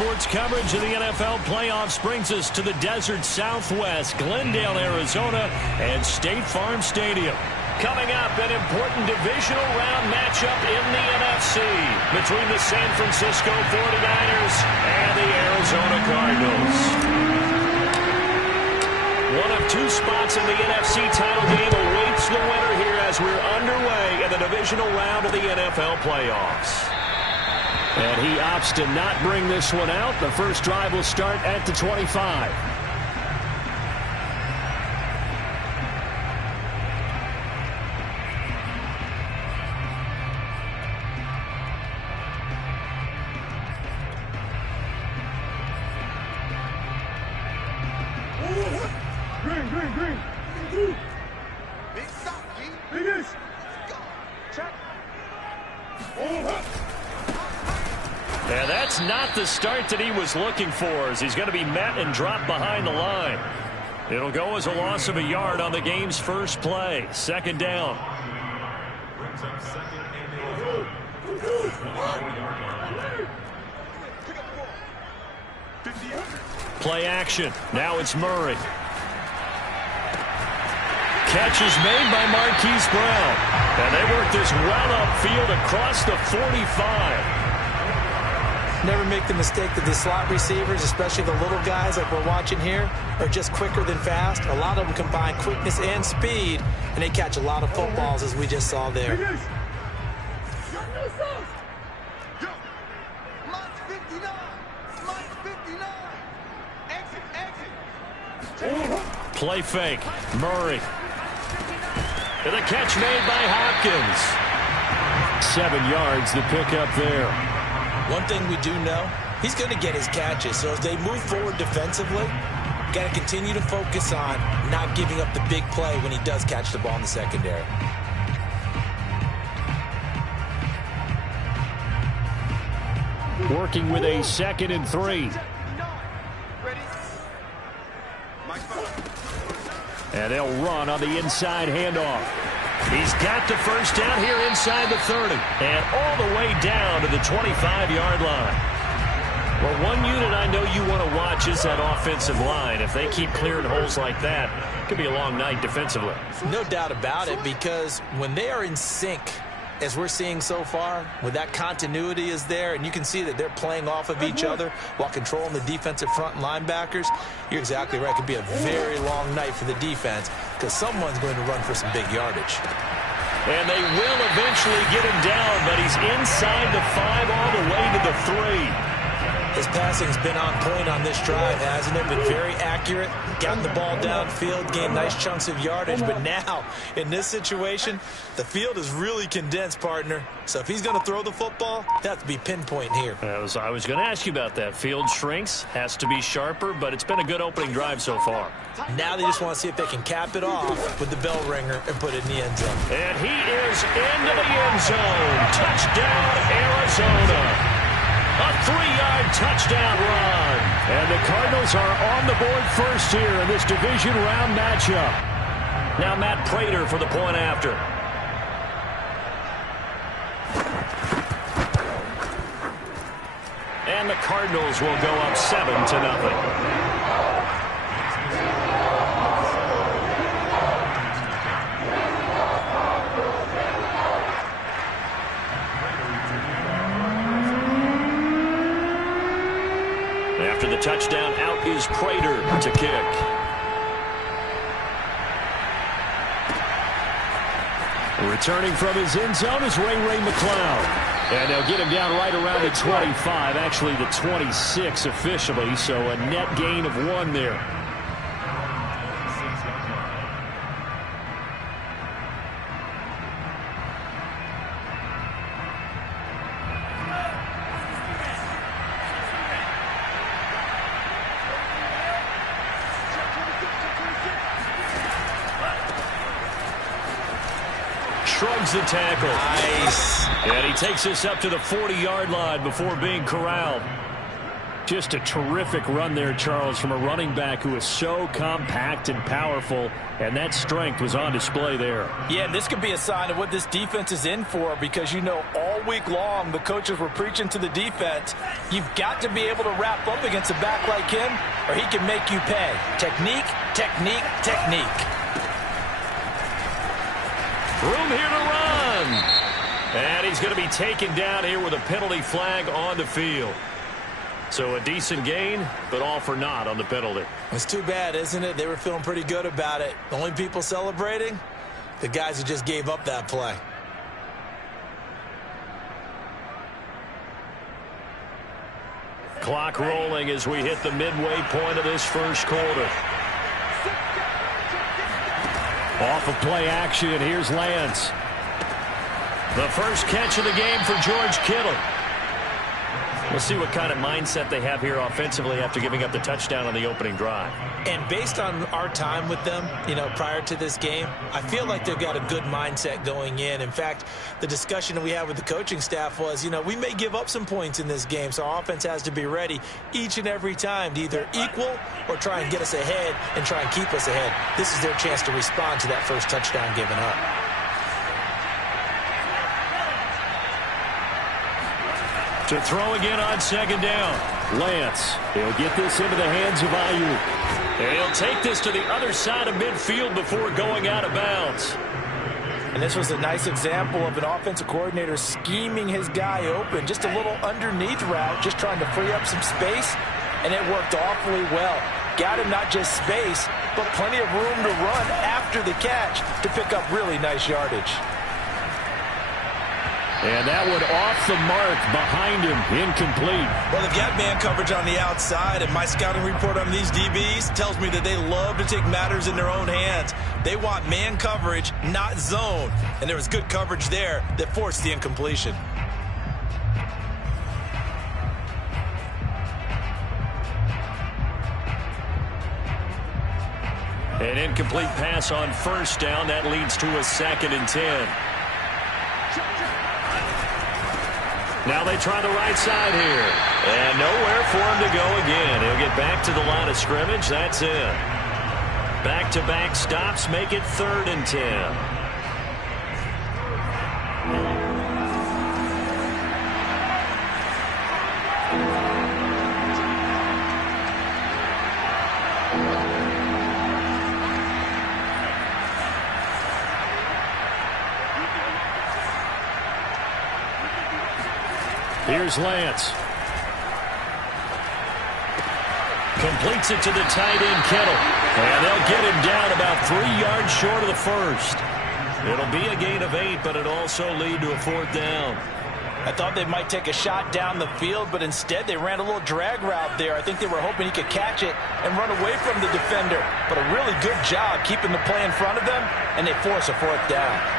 sports coverage of the NFL playoffs brings us to the desert Southwest, Glendale, Arizona, and State Farm Stadium. Coming up, an important divisional round matchup in the NFC between the San Francisco 49ers and the Arizona Cardinals. One of two spots in the NFC title game awaits the winner here as we're underway in the divisional round of the NFL playoffs. And he opts to not bring this one out. The first drive will start at the 25. And that's not the start that he was looking for, as he's going to be met and dropped behind the line. It'll go as a loss of a yard on the game's first play. Second down. Play action. Now it's Murray. Catch is made by Marquise Brown. And they work this well upfield across the 45. Never make the mistake that the slot receivers, especially the little guys like we're watching here, are just quicker than fast. A lot of them combine quickness and speed, and they catch a lot of footballs, as we just saw there. Play fake. Murray. And the catch made by Hopkins. 7 yards the pick up there. One thing we do know, he's going to get his catches. So as they move forward defensively, got to continue to focus on not giving up the big play when he does catch the ball in the secondary. Working with a 2nd and 3. And they'll run on the inside handoff. He's got the first down here inside the 30. And all the way down to the 25-yard line. Well, one unit I know you want to watch is that offensive line. If they keep clearing holes like that, it could be a long night defensively. No doubt about it, because when they are in sync, as we're seeing so far, when that continuity is there, and you can see that they're playing off of each other while controlling the defensive front linebackers, you're exactly right. It could be a very long night for the defense because someone's going to run for some big yardage. And they will eventually get him down, but he's inside the 5 all the way to the 3. His passing's been on point on this drive, hasn't it? Been very accurate, gotten the ball downfield, gained nice chunks of yardage. But now, in this situation, the field is really condensed, partner. So if he's going to throw the football, that has to be pinpoint here. I was going to ask you about that. Field shrinks, has to be sharper, but it's been a good opening drive so far. Now they just want to see if they can cap it off with the bell ringer and put it in the end zone. And he is into the end zone. Touchdown, Arizona. A 3-yard touchdown run. And the Cardinals are on the board first here in this division round matchup. Now Matt Prater for the point after. And the Cardinals will go up 7-0. After the touchdown, out is Prater to kick. Returning from his end zone is Ray McCloud. And they'll get him down right around the 25, actually the 26 officially, so a net gain of 1 there. Shrugs the tackle. Nice. And he takes us up to the 40-yard line before being corralled. Just a terrific run there, Charles, from a running back who is so compact and powerful, and that strength was on display there. Yeah, and this could be a sign of what this defense is in for, because, you know, all week long the coaches were preaching to the defense, you've got to be able to wrap up against a back like him or he can make you pay. Technique, technique, technique. Room here to run. And he's going to be taken down here with a penalty flag on the field. So a decent gain, but all for naught on the penalty. It's too bad, isn't it? They were feeling pretty good about it. The only people celebrating, the guys who just gave up that play. Clock rolling as we hit the midway point of this first quarter. Off of play action, here's Lance. The first catch of the game for George Kittle. We'll see what kind of mindset they have here offensively after giving up the touchdown on the opening drive. And based on our time with them, you know, prior to this game, I feel like they've got a good mindset going in. In fact, the discussion that we had with the coaching staff was, you know, we may give up some points in this game, so our offense has to be ready each and every time to either equal or try and get us ahead and try and keep us ahead. This is their chance to respond to that first touchdown given up. To throw again on second down. Lance, he'll get this into the hands of Ayuk. And he'll take this to the other side of midfield before going out of bounds. And this was a nice example of an offensive coordinator scheming his guy open. Just a little underneath route, just trying to free up some space. And it worked awfully well. Got him not just space, but plenty of room to run after the catch to pick up really nice yardage. And that one off the mark behind him, incomplete. Well, they've got man coverage on the outside, and my scouting report on these DBs tells me that they love to take matters in their own hands. They want man coverage, not zone. And there was good coverage there that forced the incompletion. An incomplete pass on first down. That leads to a 2nd and 10. Now they try the right side here. And nowhere for him to go again. He'll get back to the line of scrimmage. That's it. Back-to-back stops make it 3rd and 10. Here's Lance. Completes it to the tight end, Kittle. And they'll get him down about 3 yards short of the first. It'll be a gain of 8, but it'll also lead to a 4th down. I thought they might take a shot down the field, but instead they ran a little drag route there. I think they were hoping he could catch it and run away from the defender. But a really good job keeping the play in front of them, and they force a 4th down.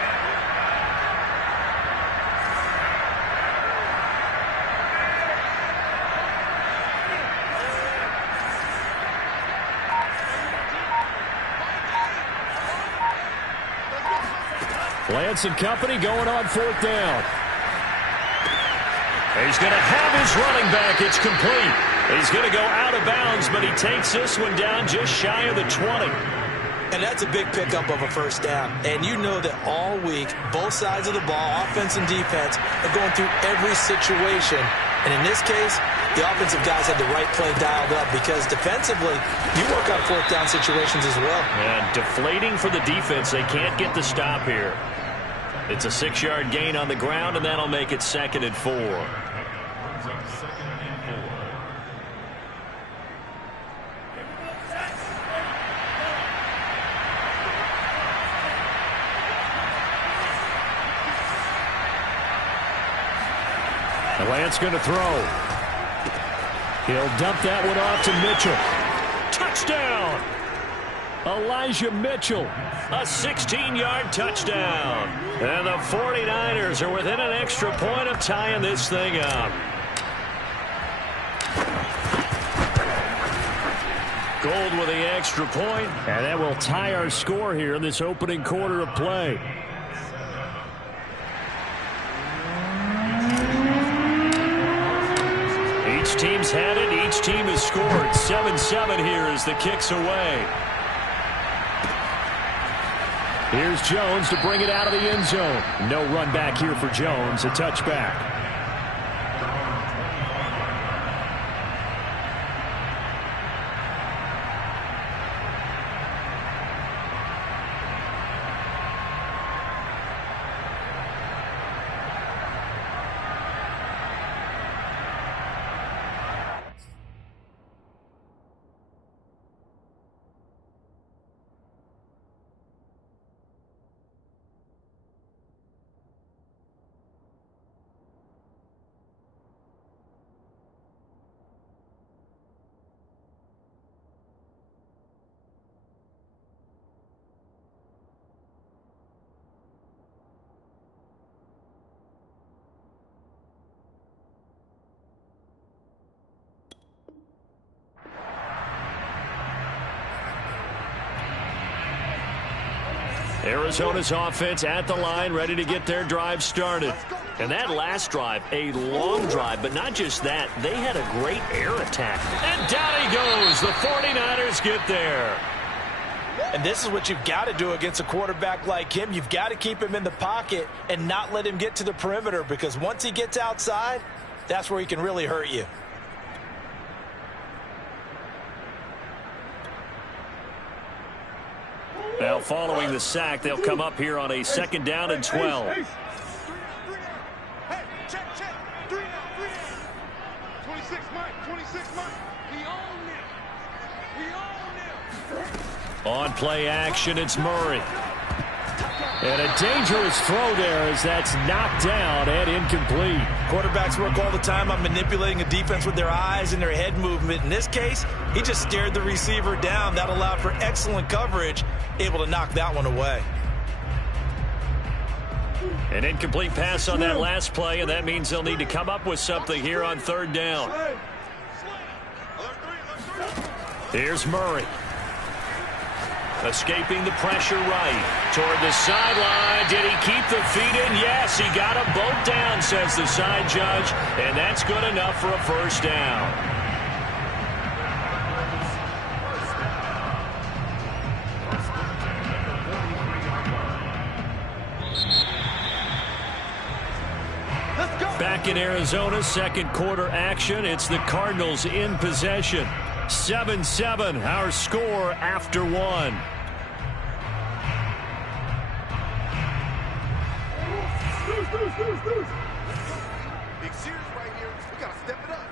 Lance and company going on 4th down. He's going to have his running back. It's complete. He's going to go out of bounds, but he takes this one down just shy of the 20. And that's a big pickup of a 1st down. And you know that all week, both sides of the ball, offense and defense, are going through every situation. And in this case, the offensive guys had the right play dialed up, because defensively, you work on 4th down situations as well. And deflating for the defense. They can't get the stop here. It's a 6-yard gain on the ground, and that'll make it 2nd and 4. Lance going to throw. He'll dump that one off to Mitchell. Touchdown! Elijah Mitchell, a 16-yard touchdown. And the 49ers are within an extra point of tying this thing up. Gold with the extra point, and that will tie our score here in this opening quarter of play. Each teams had it. Each team has scored. 7-7 here as the kick's away. Here's Jones to bring it out of the end zone. No run back here for Jones. A touchback. Arizona's offense at the line, ready to get their drive started. And that last drive, a long drive, but not just that. They had a great air attack. And down he goes. The 49ers get there. And this is what you've got to do against a quarterback like him. You've got to keep him in the pocket and not let him get to the perimeter, because once he gets outside, that's where he can really hurt you. Now following the sack, they'll come up here on a 2nd down and 12. Hey, check. 3 now. 26 Mike. We own them. On play action, it's Murray. And a dangerous throw there as that's knocked down and incomplete. Quarterbacks work all the time on manipulating a defense with their eyes and their head movement. In this case, he just stared the receiver down. That allowed for excellent coverage, able to knock that one away. An incomplete pass on that last play, and that means they'll need to come up with something here on 3rd down. Here's Murray. Escaping the pressure right toward the sideline. Did he keep the feet in? Yes, he got them both down, says the side judge, and that's good enough for a 1st down. Back in Arizona, 2nd quarter action. It's the Cardinals in possession. 7-7, our score after 1. Big Sears right here. We got to step it up.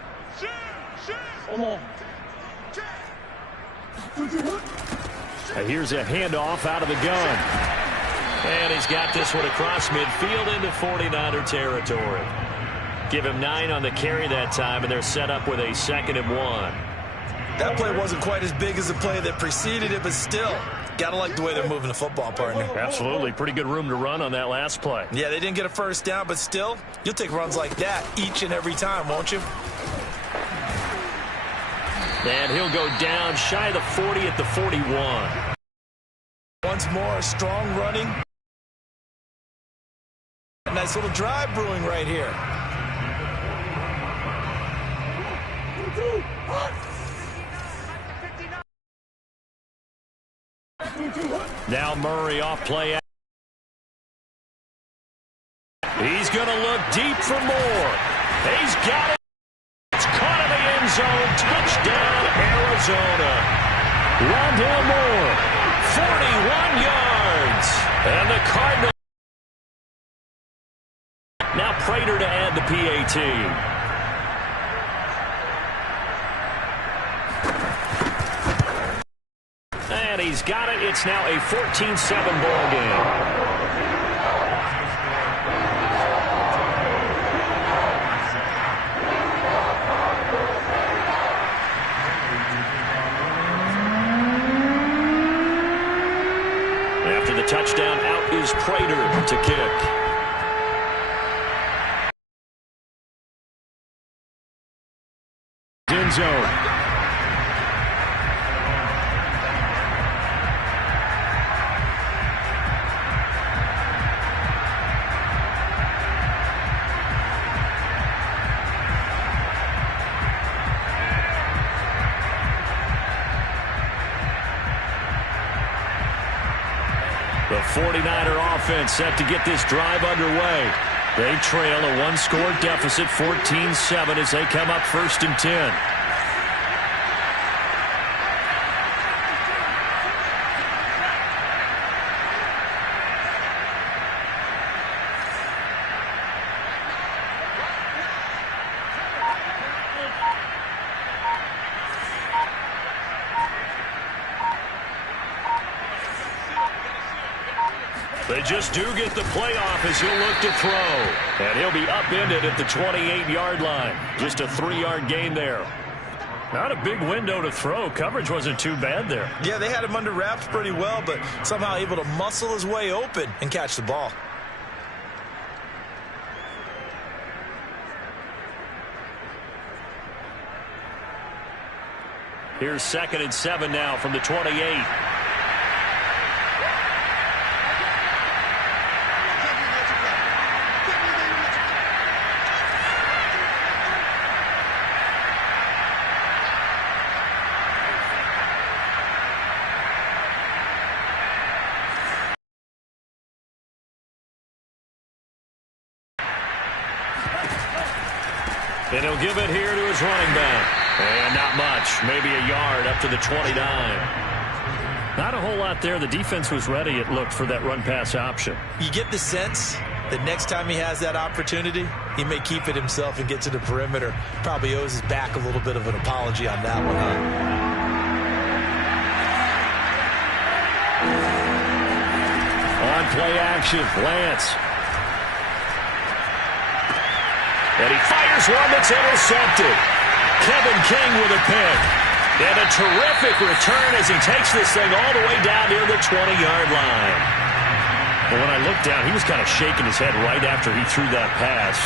Here's a handoff out of the gun. And he's got this one across midfield into 49er territory. Give him 9 on the carry that time, and they're set up with a 2nd and 1. That play wasn't quite as big as the play that preceded it, but still, got to like the way they're moving the football, partner. Absolutely. Pretty good room to run on that last play. Yeah, they didn't get a 1st down, but still, you'll take runs like that each and every time, won't you? And he'll go down shy of the 40 at the 41. Once more, strong running. A nice little drive brewing right here. Now Murray off play. He's going to look deep for more. He's got it. It's caught in the end zone. Touchdown, Arizona. Rondale Moore, 41 yards. And the Cardinals. Now Prater to add the PAT. And he's got it. It's now a 14-7 ball game. After the touchdown, out is Prater to kick. End zone. 49er offense set to get this drive underway. They trail a one-score deficit, 14-7, as they come up 1st and 10. They just do get the playoff as he'll look to throw. And he'll be upended at the 28-yard line. Just a 3-yard gain there. Not a big window to throw. Coverage wasn't too bad there. Yeah, they had him under wraps pretty well, but somehow able to muscle his way open and catch the ball. Here's 2nd and 7 now from the 28. And he'll give it here to his running back. And not much, maybe a yard up to the 29. Not a whole lot there. The defense was ready, it looked, for that run-pass option. You get the sense that next time he has that opportunity, he may keep it himself and get to the perimeter. Probably owes his back a little bit of an apology on that one, huh? On play action, Lance. And he fires one that's intercepted. Kevin King with a pick. And a terrific return as he takes this thing all the way down near the 20-yard line. Well, when I looked down, he was kind of shaking his head right after he threw that pass.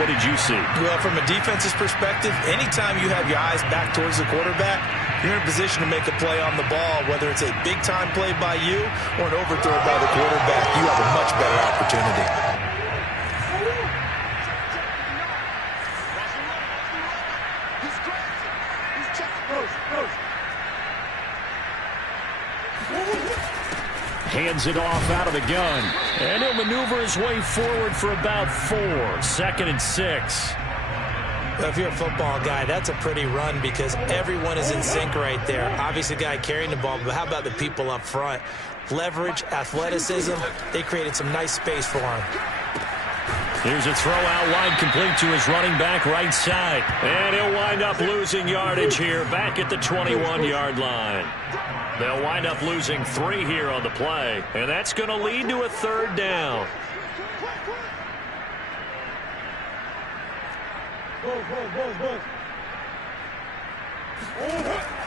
What did you see? Well, from a defense's perspective, anytime you have your eyes back towards the quarterback, you're in a position to make a play on the ball, whether it's a big-time play by you or an overthrow by the quarterback. You have a much better opportunity. Hands it off out of the gun. And he'll maneuver his way forward for about 4. 2nd and 6. Well, if you're a football guy, that's a pretty run because everyone is in sync right there. Obviously, the guy carrying the ball, but how about the people up front? Leverage, athleticism, they created some nice space for him. Here's a throw out wide, complete to his running back right side. And he'll wind up losing yardage here back at the 21-yard line. They'll wind up losing 3 here on the play, and that's going to lead to a 3rd down.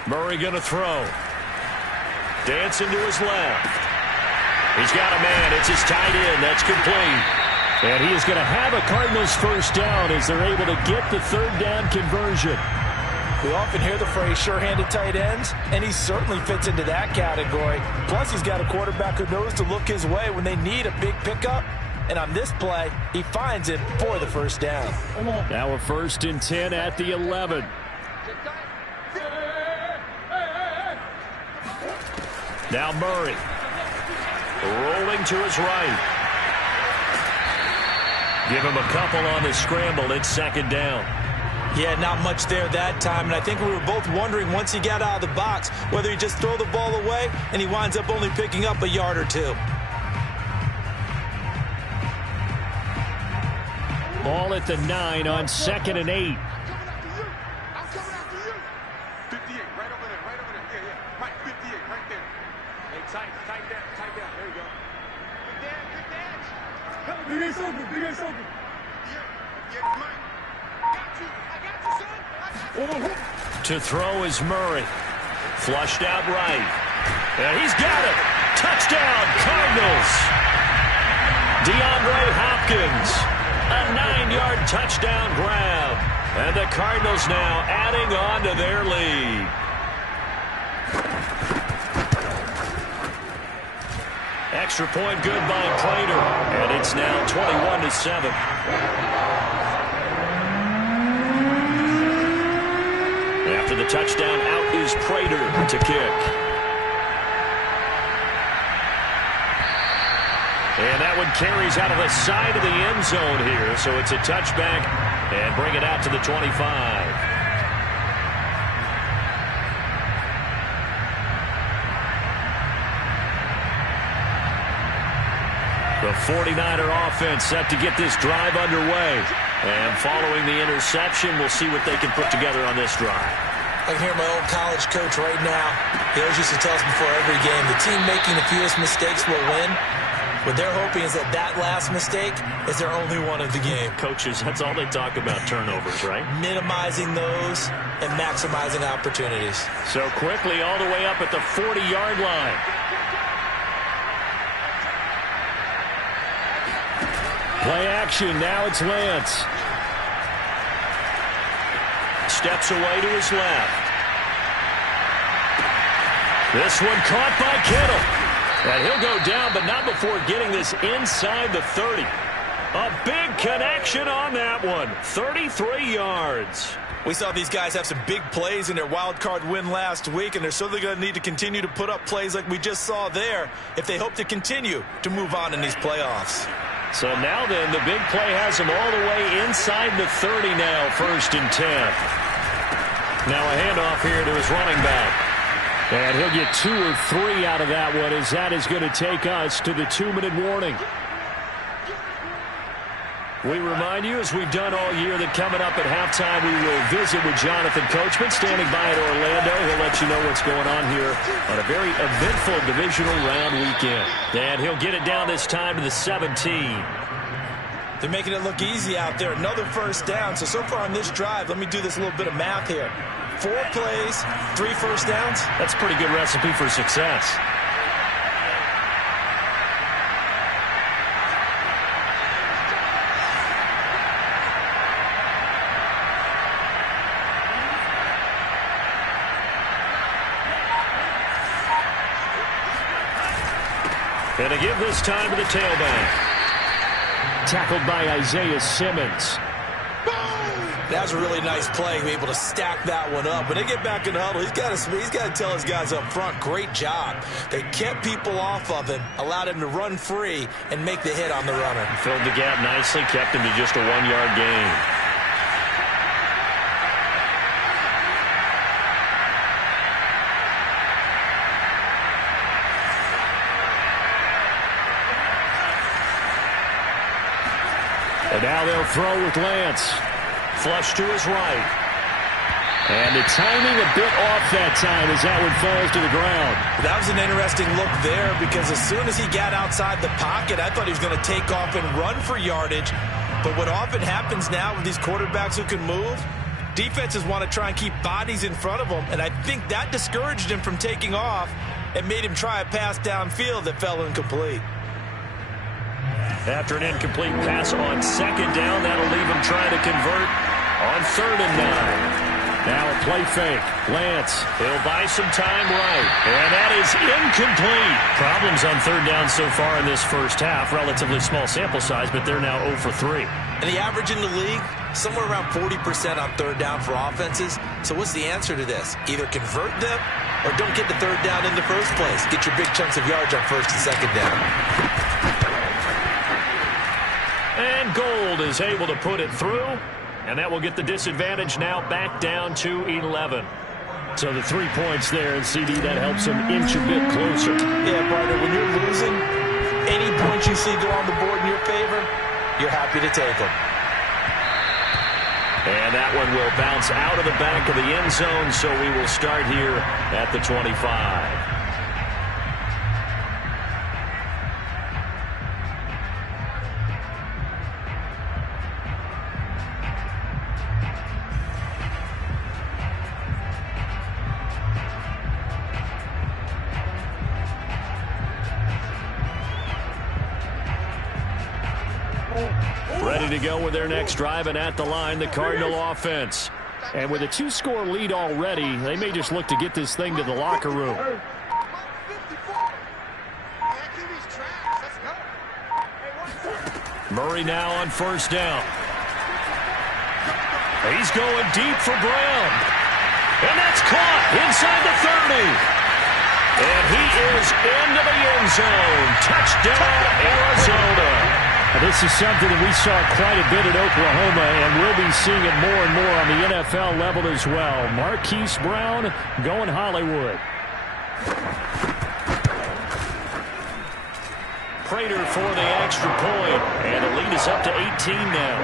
Murray going to throw. Dancing to his left. He's got a man. It's his tight end. That's complete. And he is going to have a Cardinals 1st down as they're able to get the 3rd down conversion. We often hear the phrase sure-handed tight ends, and he certainly fits into that category. Plus, he's got a quarterback who knows to look his way when they need a big pickup. And on this play, he finds it for the 1st down. Now a 1st and 10 at the 11. Now Murray. Rolling to his right. Give him a couple on the scramble. It's 2nd down. Yeah, not much there that time, and I think we were both wondering once he got out of the box whether he just throw the ball away and he winds up only picking up a yard or 2. Ball at the 9 on 2nd and 8. I'm coming after you. 58, right over there, right over there. Yeah, yeah. Right, 58, right there. Hey, tight down. There you go. Good dance. Big ass open. Yeah, Mike. To throw is Murray. Flushed out right. And he's got it. Touchdown, Cardinals. DeAndre Hopkins. A 9-yard touchdown grab. And the Cardinals now adding on to their lead. Extra point good by Prater. And it's now 21-7. After the touchdown, out is Prater to kick. one carries out of the side of the end zone here, so it's a touchback and bring it out to the 25. The 49er offense set to get this drive underway. And following the interception, we'll see what they can put together on this drive. I can hear my old college coach right now. He always used to tell us before every game, the team making the fewest mistakes will win. What they're hoping is that that last mistake is their only one of the game. Coaches, that's all they talk about, turnovers, right? Minimizing those and maximizing opportunities. So quickly all the way up at the 40-yard line. Play action, now it's Lance. Steps away to his left. This one caught by Kittle. And he'll go down, but not before getting this inside the 30. A big connection on that one. 33 yards. We saw these guys have some big plays in their wild card win last week, and they're certainly going to need to continue to put up plays like we just saw there if they hope to continue to move on in these playoffs. So now then, the big play has him all the way inside the 30 now, 1st and 10. Now a handoff here to his running back. And he'll get 2 or 3 out of that one, as that is going to take us to the 2-minute warning. We remind you, as we've done all year, that coming up at halftime, we will visit with Jonathan Coachman, standing by at Orlando. He'll let you know what's going on here on a very eventful divisional round weekend. And he'll get it down this time to the 17. They're making it look easy out there. Another 1st down. So far on this drive, let me do this little bit of math here. 4 plays, 3 first downs. That's a pretty good recipe for success. And to give this time to the tailback. Tackled by Isaiah Simmons. That was a really nice play, be able to stack that one up. When they get back in the huddle, he's got to tell his guys up front, great job. They kept people off of him, allowed him to run free and make the hit on the runner. Filled the gap nicely, kept him to just a 1-yard gain. And now they'll throw with Lance. Flush to his right. And the timing a bit off that time as that one falls to the ground. That was an interesting look there, because as soon as he got outside the pocket, I thought he was going to take off and run for yardage. But what often happens now with these quarterbacks who can move, defenses want to try and keep bodies in front of them. And I think that discouraged him from taking off and made him try a pass downfield that fell incomplete. After an incomplete pass on 2nd down, that'll leave him trying to convert on 3rd and 9. Now a play fake. Lance, he'll buy some time right. And that is incomplete. Problems on 3rd down so far in this first half. Relatively small sample size, but they're now 0 for 3. And the average in the league, somewhere around 40% on 3rd down for offenses. So what's the answer to this? Either convert them or don't get the 3rd down in the first place. Get your big chunks of yards on 1st and 2nd down. And Gold is able to put it through, and that will get the disadvantage now back down to 11. So the 3 points there, and CD, that helps him inch a bit closer. Yeah, partner, when you're losing, any points you see go on the board in your favor, you're happy to take them. And that one will bounce out of the back of the end zone, so we will start here at the 25. Ready to go with their next drive, and at the line, the Cardinal offense. And with a 2-score lead already, they may just look to get this thing to the locker room. Murray now on 1st down. He's going deep for Brown. And that's caught inside the 30. And he is into the end zone. Touchdown, Arizona. This is something that we saw quite a bit at Oklahoma, and we'll be seeing it more and more on the NFL level as well. Marquise Brown going Hollywood. Prater for the extra point, and the lead is up to 18 now.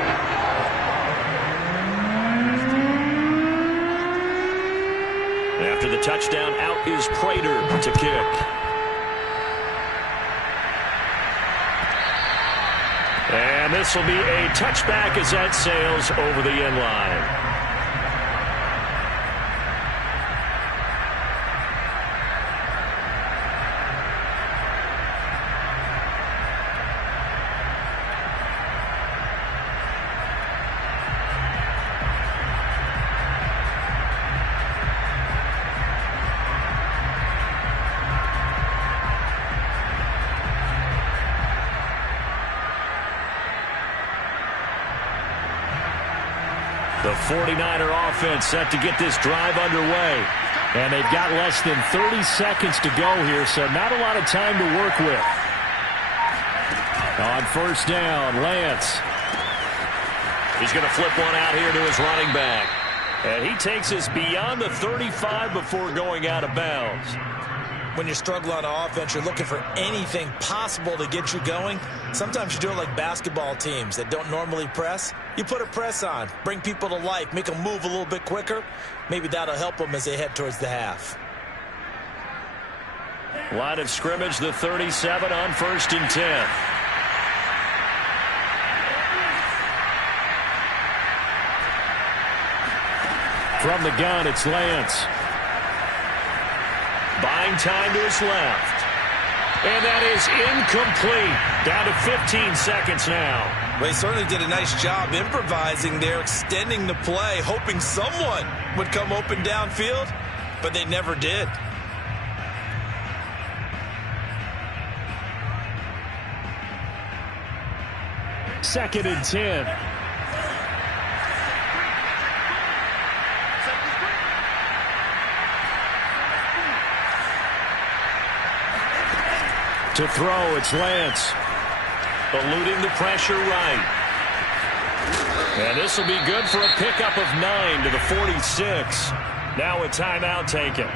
After the touchdown, out is Prater to kick. And this will be a touchback as that sails over the end line. The 49er offense set to get this drive underway. And they've got less than 30 seconds to go here, so not a lot of time to work with. On first down, Lance. He's going to flip one out here to his running back. And he takes us beyond the 35 before going out of bounds. When you're struggling on offense, you're looking for anything possible to get you going. Sometimes you do it like basketball teams that don't normally press. You put a press on, bring people to life, make them move a little bit quicker. Maybe that'll help them as they head towards the half. Line of scrimmage, the 37 on 1st and 10. From the gun, it's Lance. Buying time to his left. And that is incomplete. Down to 15 seconds now. Well, he certainly did a nice job improvising there, extending the play, hoping someone would come open downfield, but they never did. Second and 10. To throw, it's Lance. Eluding the pressure right. And this will be good for a pickup of 9 to the 46. Now a timeout taken.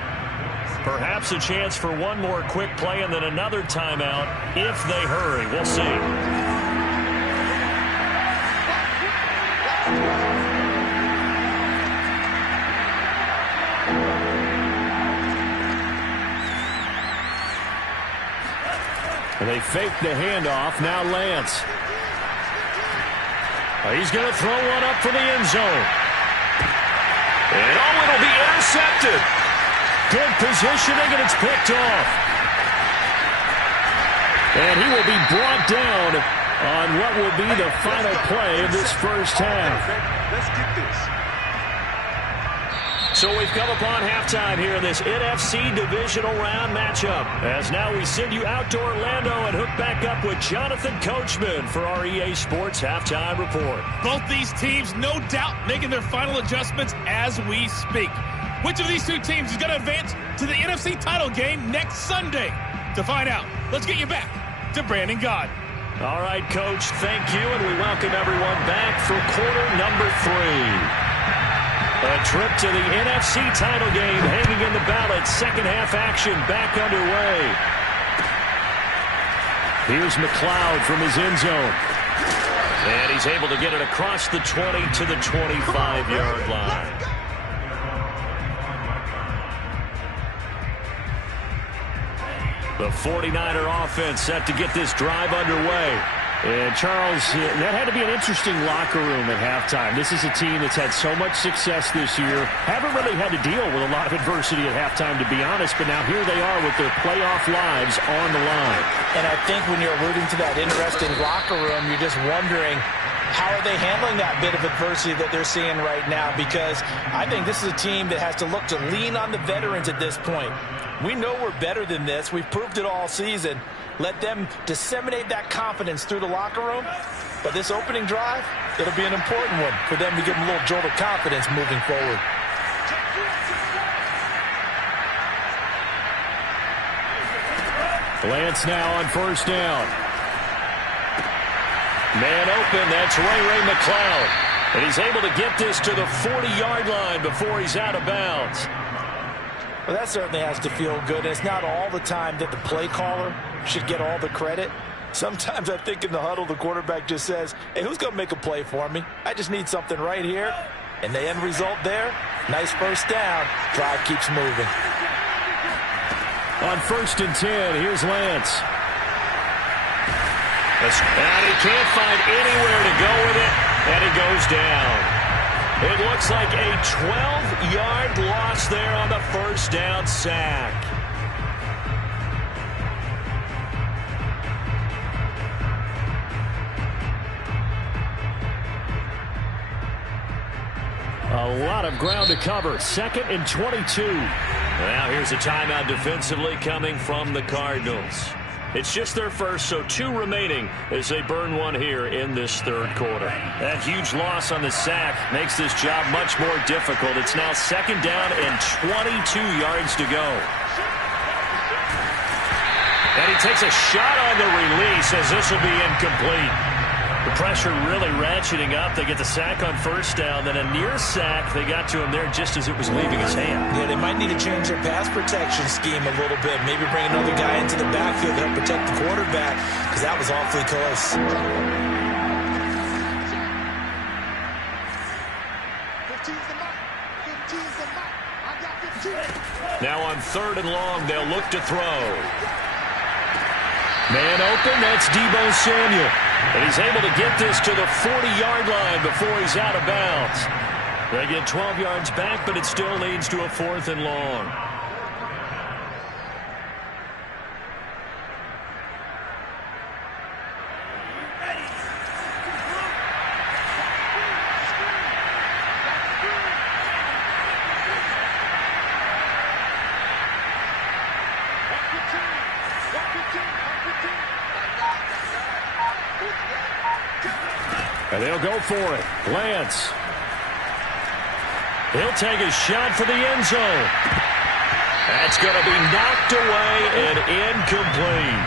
Perhaps a chance for one more quick play and then another timeout if they hurry. We'll see. They fake the handoff. Now Lance. He's going to throw one up for the end zone. And it'll be intercepted. Good positioning, and it's picked off. And he will be brought down on what will be the final play of this first half. Let's get this. So we've come upon halftime here in this NFC divisional round matchup. As now we send you out to Orlando and hook back up with Jonathan Coachman for our EA Sports Halftime Report. Both these teams, no doubt, making their final adjustments as we speak. Which of these two teams is going to advance to the NFC title game next Sunday? To find out, let's get you back to Brandon Gaud. All right, Coach, thank you, and we welcome everyone back for quarter number 3. A trip to the NFC title game hanging in the balance. Second half action back underway. Here's McLeod from his end zone. And he's able to get it across the 20 to the 25-yard line. The 49er offense set to get this drive underway. And, Charles, that had to be an interesting locker room at halftime. This is a team that's had so much success this year. Haven't really had to deal with a lot of adversity at halftime, to be honest. But now here they are with their playoff lives on the line. And I think when you're alluding to that interesting locker room, you're just wondering, how are they handling that bit of adversity that they're seeing right now? Because I think this is a team that has to look to lean on the veterans at this point. We know we're better than this. We've proved it all season. Let them disseminate that confidence through the locker room. But this opening drive, it'll be an important one for them to give them a little jolt of confidence moving forward. Lance now on first down. Man open, that's Ray McCloud. And he's able to get this to the 40-yard line before he's out of bounds. Well, that certainly has to feel good. It's not all the time that the play caller should get all the credit. Sometimes I think in the huddle, the quarterback just says, hey, who's going to make a play for me? I just need something right here. And the end result there, nice first down. Drive keeps moving. On 1st and 10, here's Lance. And he can't find anywhere to go with it, and he goes down. It looks like a 12-yard loss there on the first down sack. A lot of ground to cover. 2nd and 22. Now here's a timeout defensively coming from the Cardinals. It's just their first, so 2 remaining as they burn one here in this 3rd quarter. That huge loss on the sack makes this job much more difficult. It's now 2nd down and 22 yards to go. And he takes a shot on the release as this will be incomplete. The pressure really ratcheting up. They get the sack on first down, then a near sack. They got to him there just as it was leaving his hand. Yeah, they might need to change their pass protection scheme a little bit. Maybe bring another guy into the backfield to help protect the quarterback, because that was awfully close. 15's the mark. 15's the mark. I got 15. Now on 3rd and long, they'll look to throw. Man open, that's Deebo Samuel. And he's able to get this to the 40-yard line before he's out of bounds. They get 12 yards back, but it still leads to a 4th and long. And they'll go for it. Lance. He'll take a shot for the end zone. That's going to be knocked away and incomplete.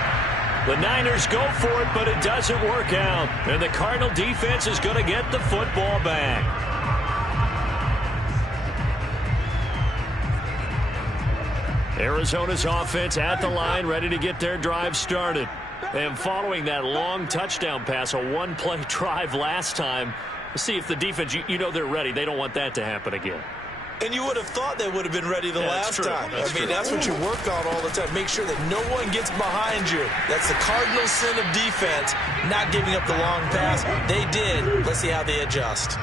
The Niners go for it, but it doesn't work out. And the Cardinal defense is going to get the football back. Arizona's offense at the line, ready to get their drive started. And following that long touchdown pass, a one-play drive last time, see if the defense, you know they're ready. They don't want that to happen again. And you would have thought they would have been ready the last time. That's what you work on all the time. Make sure that no one gets behind you. That's the cardinal sin of defense, not giving up the long pass. They did. Let's see how they adjust.